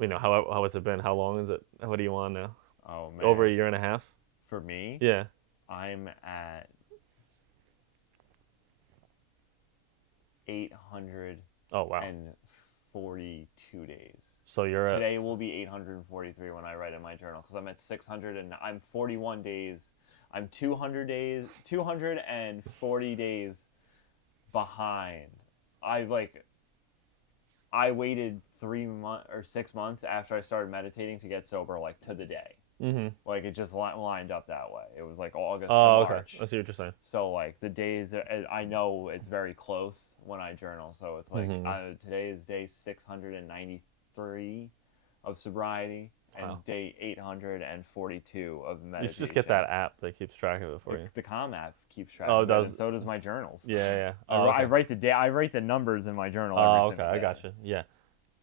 how has it been? How long is it? What do you want now? Oh, man. Over a year and a half? For me? Yeah. I'm at 800. Oh, wow. And 42 days. So today will be 843 when I write in my journal, because I'm at 600 and I'm 41 days. I'm 240 days behind. I waited 3 months or 6 months after I started meditating to get sober, like to the day. Mm-hmm. Like it just lined up that way. It was like August to March. Okay. I see what you're saying. So like the days, I know it's very close when I journal. So it's like today is day 693 of sobriety and day 842 of meditation. You should just get that app that keeps track of it for you. The Calm app keeps track of it, and so does my journals. Yeah. I write the numbers in my journal every single day. I gotcha. Yeah.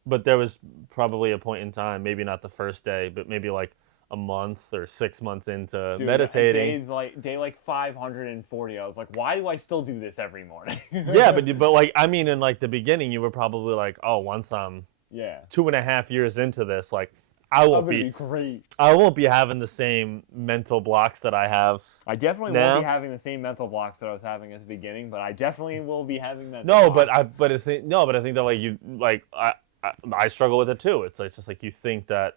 But there was probably a point in time, maybe not the first day, but maybe like a month or 6 months into meditating. Day 540. I was like, why do I still do this every morning? Yeah, but like, I mean, in like the beginning, you were probably like, oh, once I'm 2.5 years into this, like I won't be great. I won't be having the same mental blocks that I have. I definitely now. won't be having the same mental blocks that I was having at the beginning, but I definitely will be having mental blocks. But I think that like you like I struggle with it too. It's like just like you think that,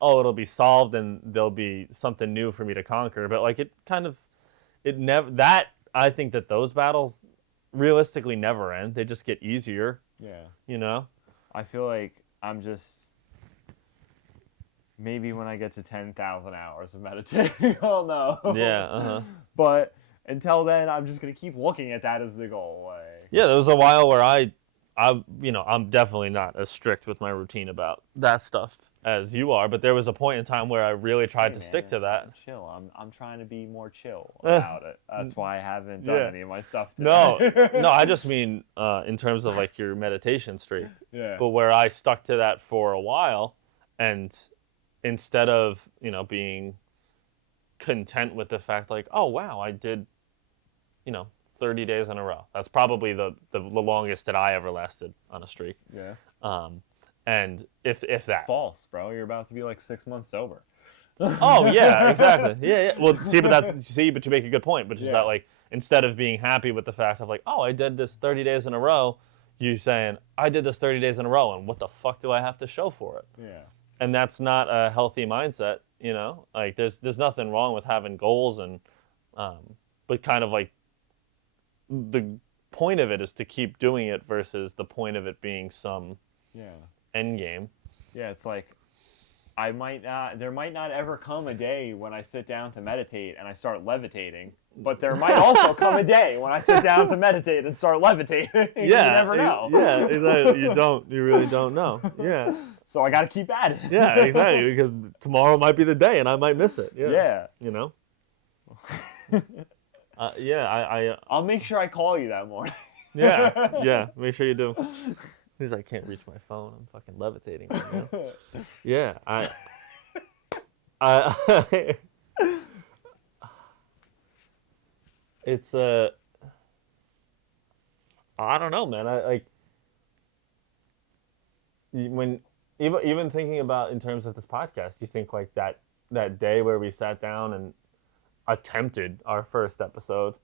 oh, it'll be solved and there'll be something new for me to conquer. But like I think that those battles realistically never end. They just get easier. Yeah. I feel like I'm just, maybe when I get to 10,000 hours of meditating, I'll know. Yeah. But until then, I'm just going to keep looking at that as the goal. Yeah, there was a while where I'm definitely not as strict with my routine about that stuff as you are, but there was a point in time where I really tried to stick to that. Chill. I'm trying to be more chill about it. That's why I haven't done any of my stuff today. No, I just mean in terms of like your meditation streak. Yeah. But where I stuck to that for a while, and instead of being content with the fact like, oh wow, I did 30 days in a row. That's probably the longest that I ever lasted on a streak. Yeah. And if that. False, bro. You're about to be like 6 months sober. Oh yeah, exactly. Yeah. Well, but you make a good point. But just that like instead of being happy with the fact of like, oh, I did this 30 days in a row, you saying I did this 30 days in a row, and what the fuck do I have to show for it? Yeah. And that's not a healthy mindset. Like there's nothing wrong with having goals and, but kind of like the point of it is to keep doing it versus the point of it being some end game. Yeah, it's like there might not ever come a day when I sit down to meditate and I start levitating, but there might also come a day when I sit down to meditate and start levitating. Yeah, you never know. Yeah, exactly. You really don't know. Yeah. So I got to keep at it. Yeah, exactly, because tomorrow might be the day and I might miss it. Yeah. I'll make sure I call you that morning. Yeah, make sure you do. Because I can't reach my phone. I'm fucking levitating right now. Yeah, it's I don't know, man. When even thinking about in terms of this podcast, you think like that day where we sat down and attempted our first episode,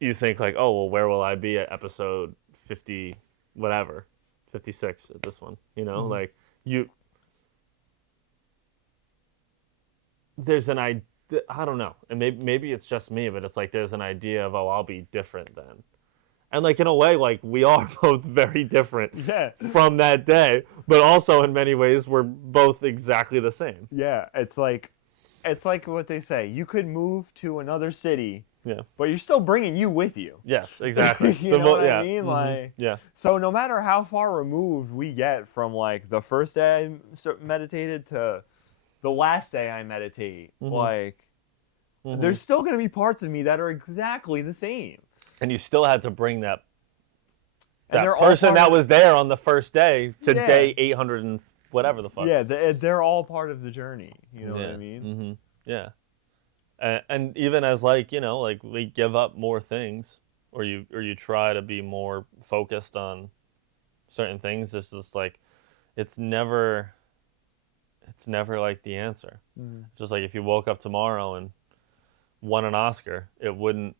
you think like, oh, well, where will I be at episode 50, whatever, 56 at this one? You know, like there's an idea. I don't know, and maybe it's just me, but it's like there's an idea of, oh, I'll be different then. And like in a way, like we are both very different from that day, but also in many ways we're both exactly the same. Yeah, it's like what they say. You could move to another city, but you're still bringing you with you. Yes, exactly. You know what I mean? Like, so no matter how far removed we get from like the first day I meditated to the last day I meditate, like there's still going to be parts of me that are exactly the same. And you still had to bring that person that was there on the first day to day 800 and whatever the fuck. Yeah, they're all part of the journey. You know what I mean? Mm-hmm. Yeah. And even as like, you know, like we give up more things, or you try to be more focused on certain things, it's just like it's never like the answer. Just like if you woke up tomorrow and won an Oscar, it wouldn't,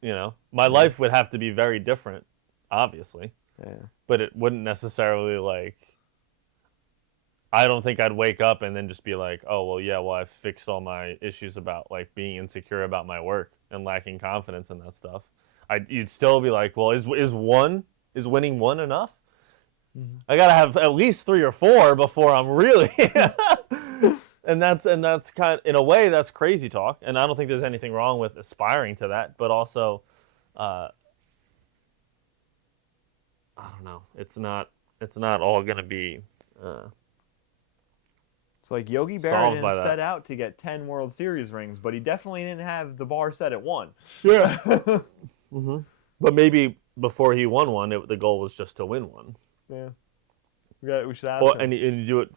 you know, my life would have to be very different, obviously. Yeah. But it wouldn't necessarily like, I don't think I'd wake up and then just be like, oh, well, I fixed all my issues about like being insecure about my work and lacking confidence in that stuff. You'd still be like, well, is winning one enough? I gotta have at least 3 or 4 before I'm really. And that's kind of, in a way, that's crazy talk, and I don't think there's anything wrong with aspiring to that, but also, I don't know. It's not all gonna be. It's like Yogi Berra didn't set out to get 10 World Series rings, but he definitely didn't have the bar set at 1. Yeah. But maybe before he won one, the goal was just to win one. Yeah. We should ask him. And you do it.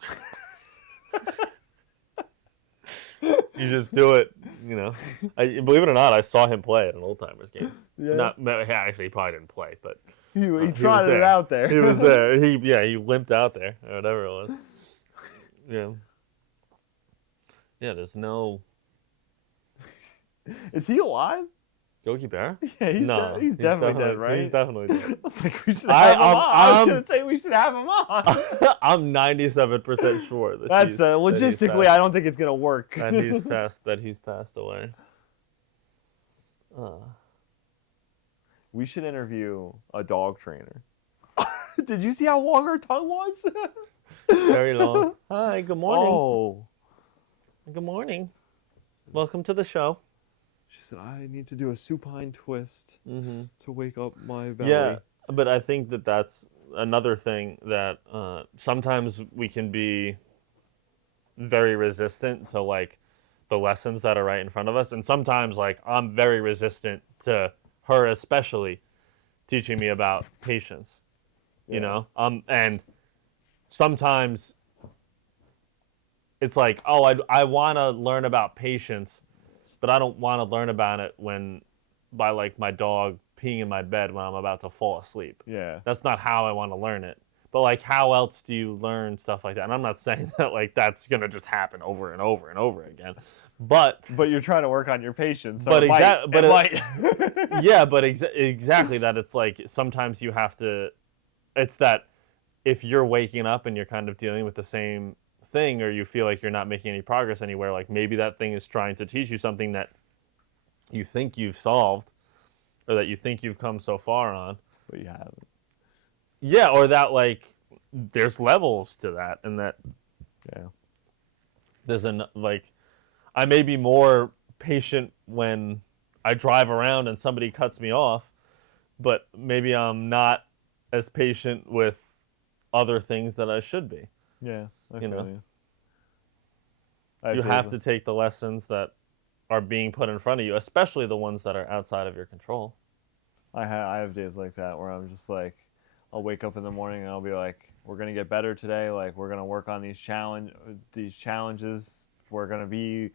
You just do it, you know. Believe it or not, I saw him play at an old timers game. Yeah. Actually, he probably didn't play, but he tried it out there. He was there. He limped out there or whatever it was. Yeah. Yeah. There's no. Is he alive? Yogi Berra? Yeah, he's definitely dead, right? He's definitely dead. I was like, we should have him on. I was going to say we should have him on. I'm 97% sure that that's logistically, I don't think it's going to work. And he's passed away. We should interview a dog trainer. Did you see how long her tongue was? Very long. Hi, good morning. Oh. Good morning. Welcome to the show. She said, I need to do a supine twist to wake up my belly. Yeah, but I think that's another thing that sometimes we can be very resistant to, like, the lessons that are right in front of us. And sometimes, like, I'm very resistant to her especially teaching me about patience, you know? And sometimes it's like, oh, I want to learn about patience, but I don't want to learn about it by like my dog peeing in my bed when I'm about to fall asleep. Yeah. That's not how I want to learn it. But like, how else do you learn stuff like that? And I'm not saying that like that's going to just happen over and over and over again. But you're trying to work on your patience. So exactly that. It's like sometimes you have to, it's that if you're waking up and you're kind of dealing with the same thing, or you feel like you're not making any progress anywhere, like maybe that thing is trying to teach you something that you think you've solved, or that you think you've come so far on, but you haven't. Yeah, or that like there's levels to that, and that there's I may be more patient when I drive around and somebody cuts me off, but maybe I'm not as patient with other things that I should be. Yeah, you have to take the lessons that are being put in front of you, especially the ones that are outside of your control. I have days like that where I'm just like, I'll wake up in the morning and I'll be like, we're gonna get better today. Like we're gonna work on these challenges. We're gonna be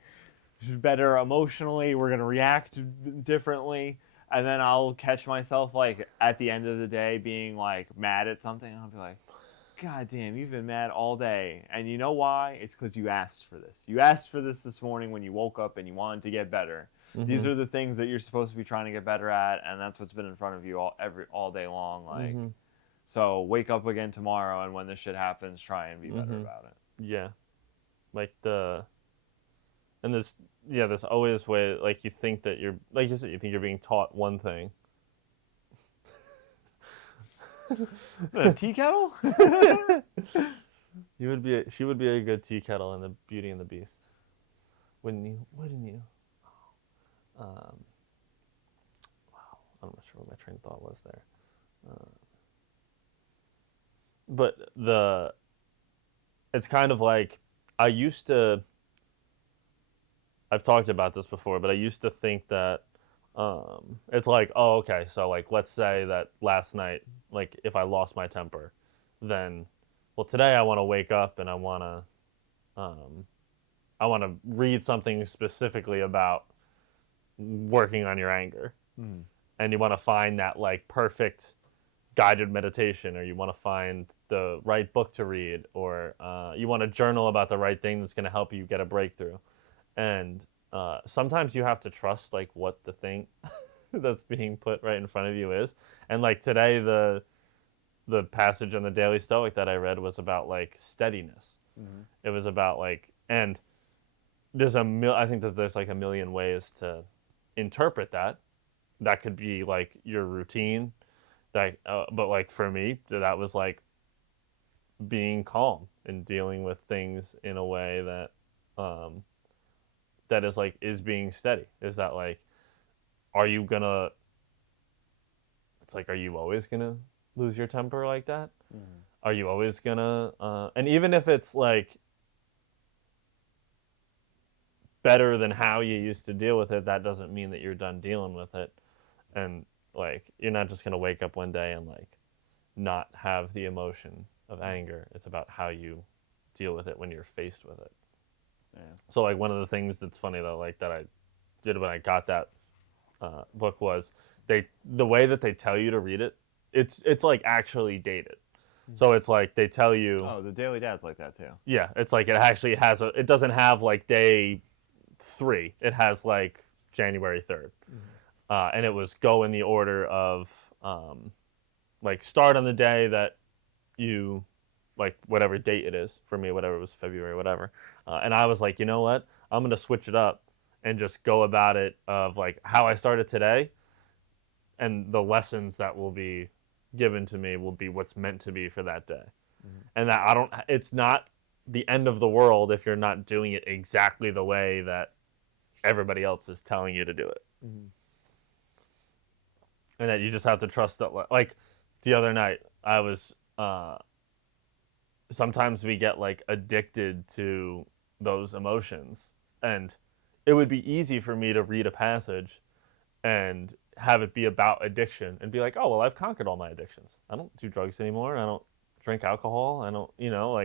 better emotionally. We're gonna react differently. And then I'll catch myself like at the end of the day being like mad at something. And I'll be like, God damn, you've been mad all day. And you know why? It's because you asked for this. You asked for this morning when you woke up and you wanted to get better. These are the things that you're supposed to be trying to get better at, and that's what's been in front of you all day long. Like, so wake up again tomorrow, and when this shit happens, try and be better about it. Yeah, like and there's always way, like, you think that you're, like you said, you think you're being taught one thing. A tea kettle? She would be a good tea kettle in the Beauty and the Beast. Wouldn't you? Wow, I'm not sure what my train of thought was there. But it's kind of like, I've talked about this before, but I used to think that it's like, oh, okay, so like, let's say that last night, like, if I lost my temper, then, well, today I want to wake up and I want to read something specifically about working on your anger. And you want to find that, like, perfect guided meditation, or you want to find the right book to read, or you want to journal about the right thing that's going to help you get a breakthrough. And sometimes you have to trust, like, what the thing that's being put right in front of you is. And, like, today the passage in the Daily Stoic that I read was about, like, steadiness. It was about, like, and there's I think that there's like a million ways to interpret that. That could be like your routine, that but like for me, that was like being calm and dealing with things in a way that that is being steady. Is that, like, are you always gonna lose your temper like that? Are you always gonna and even if it's like better than how you used to deal with it, that doesn't mean that you're done dealing with it. And, like, you're not just going to wake up one day and, like, not have the emotion of anger. It's about how you deal with it when you're faced with it. Yeah. So, like, one of the things that's funny, though, like, that I did when I got that book was the way that they tell you to read it, it's like actually dated. So it's like they tell you... Oh, the Daily Dad's like that, too. Yeah, it's like it actually has it doesn't have, like, day 3. It has, like, January 3rd. And it was go in the order of, like, start on the day that you, like, whatever date it is. For me, whatever it was, February, whatever. And I was like, you know what? I'm going to switch it up and just go about it of, like, how I started today. And the lessons that will be given to me will be what's meant to be for that day. And that it's not the end of the world if you're not doing it exactly the way that everybody else is telling you to do it. And that you just have to trust that, like, the other night, I was, sometimes we get, like, addicted to those emotions. And it would be easy for me to read a passage and have it be about addiction and be like, oh, well, I've conquered all my addictions. I don't do drugs anymore. I don't drink alcohol. I don't,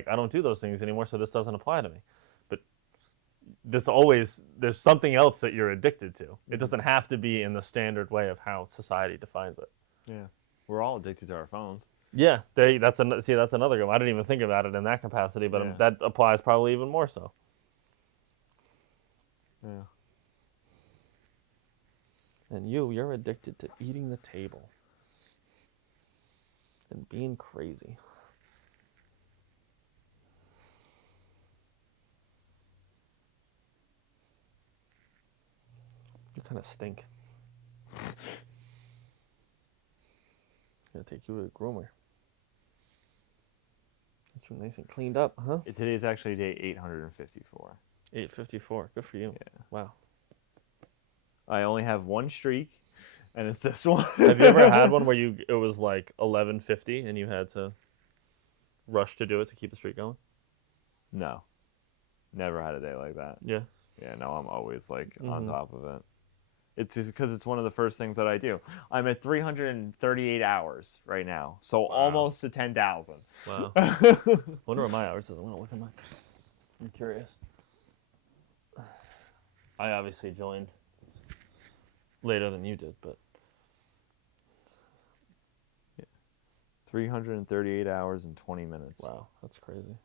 I don't do those things anymore, so this doesn't apply to me. But there's something else that you're addicted to. It doesn't have to be in the standard way of how society defines it. Yeah. We're all addicted to our phones. Yeah, that's another good one. I didn't even think about it in that capacity, but that applies probably even more so. Yeah. And you're addicted to eating the table and being crazy. You kind of stink. Gotta take you to a groomer. Get you nice and cleaned up, huh? Today's actually day 854. 854. Good for you. Yeah. Wow. I only have one streak, and it's this one. Have you ever had one where it was like 11:50 and you had to rush to do it to keep the streak going? No. Never had a day like that. Yeah. Yeah, no, I'm always, like, on top of it. It's just because it's one of the first things that I do. I'm at 338 hours right now, so almost to 10,000. Wow. Wonder what my hours is. I want to look at mine. I'm curious. I obviously joined later than you did, but... Yeah. 338 hours and 20 minutes. Wow, that's crazy.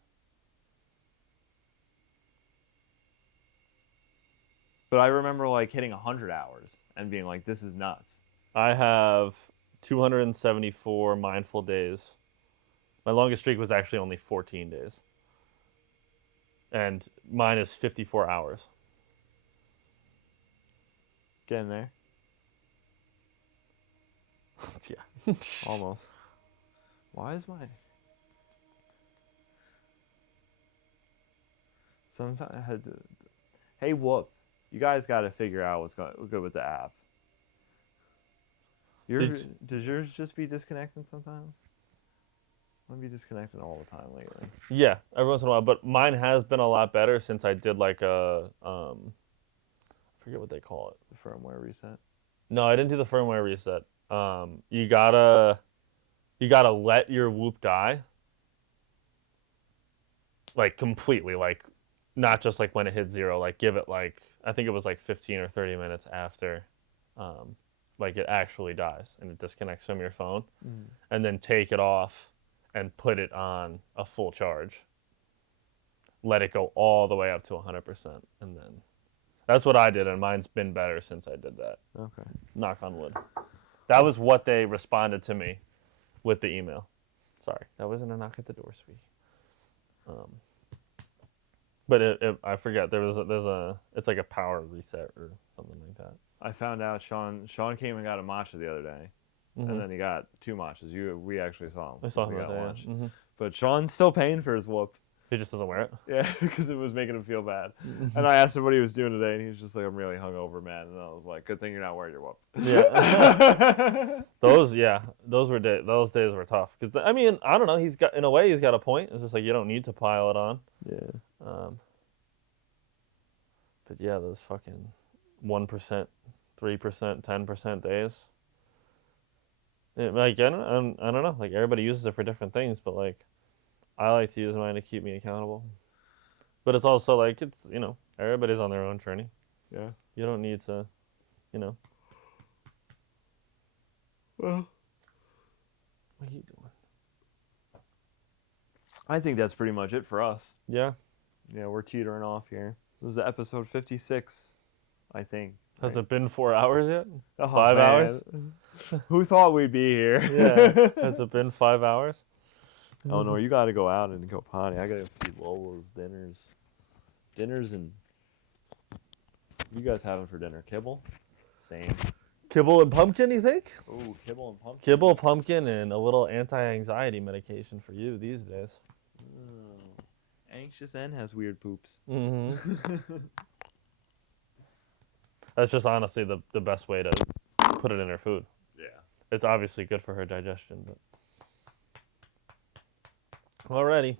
But I remember like hitting 100 hours and being like, this is nuts. I have 274 mindful days. My longest streak was actually only 14 days. And mine is 54 hours. Getting there. Yeah. Almost. Why is mine? Sometimes I had to. Hey, whoop. You guys got to figure out what's good with the app. Does yours just be disconnecting sometimes? I'm be disconnecting all the time lately. Yeah, every once in a while. But mine has been a lot better since I did like a, I forget what they call it. The firmware reset? No, I didn't do the firmware reset. You gotta let your whoop die. Like completely, like not just like when it hits 0, like give it like, I think it was like 15 or 30 minutes after, like it actually dies and it disconnects from your phone, and then take it off and put it on a full charge. Let it go all the way up to 100%, and then that's what I did, and mine's been better since I did that. Okay. Knock on wood. That was what they responded to me with the email. Sorry, that wasn't a knock at the door speak. But I forget, there's a it's like a power reset or something like that. I found out Sean came and got a matcha the other day, and then he got 2 matchas. We actually saw him. I saw him We that got day. lunch. Yeah. But Sean's still paying for his whoop. He just doesn't wear it. Yeah, because it was making him feel bad. And I asked him what he was doing today, and he was just like, "I'm really hungover, man." And I was like, "Good thing you're not wearing your whoop." Yeah. Those days were tough because I mean I don't know, he's got a point. It's just like you don't need to pile it on. Yeah. But yeah, those fucking 1%, 3%, 10% days. Like I don't know. Like everybody uses it for different things, but like I like to use mine to keep me accountable. But it's also like it's everybody's on their own journey. Yeah. You don't need to, Well, what are you doing? I think that's pretty much it for us. Yeah. Yeah, we're teetering off here. This is episode 56, I think. Has it been 4 hours yet? Oh, 5 man. hours? Who thought we'd be here? Yeah. Has it been 5 hours? Oh no, you got to go out and go potty. I got to feed Lola's dinners, and you guys having for dinner? Kibble? Same. Kibble and pumpkin, you think? Ooh, kibble and pumpkin. Kibble, pumpkin, and a little anti-anxiety medication for you these days. Oh, anxious and has weird poops. Mm-hmm. That's just honestly the best way to put it in her food. Yeah. It's obviously good for her digestion, but. Alrighty.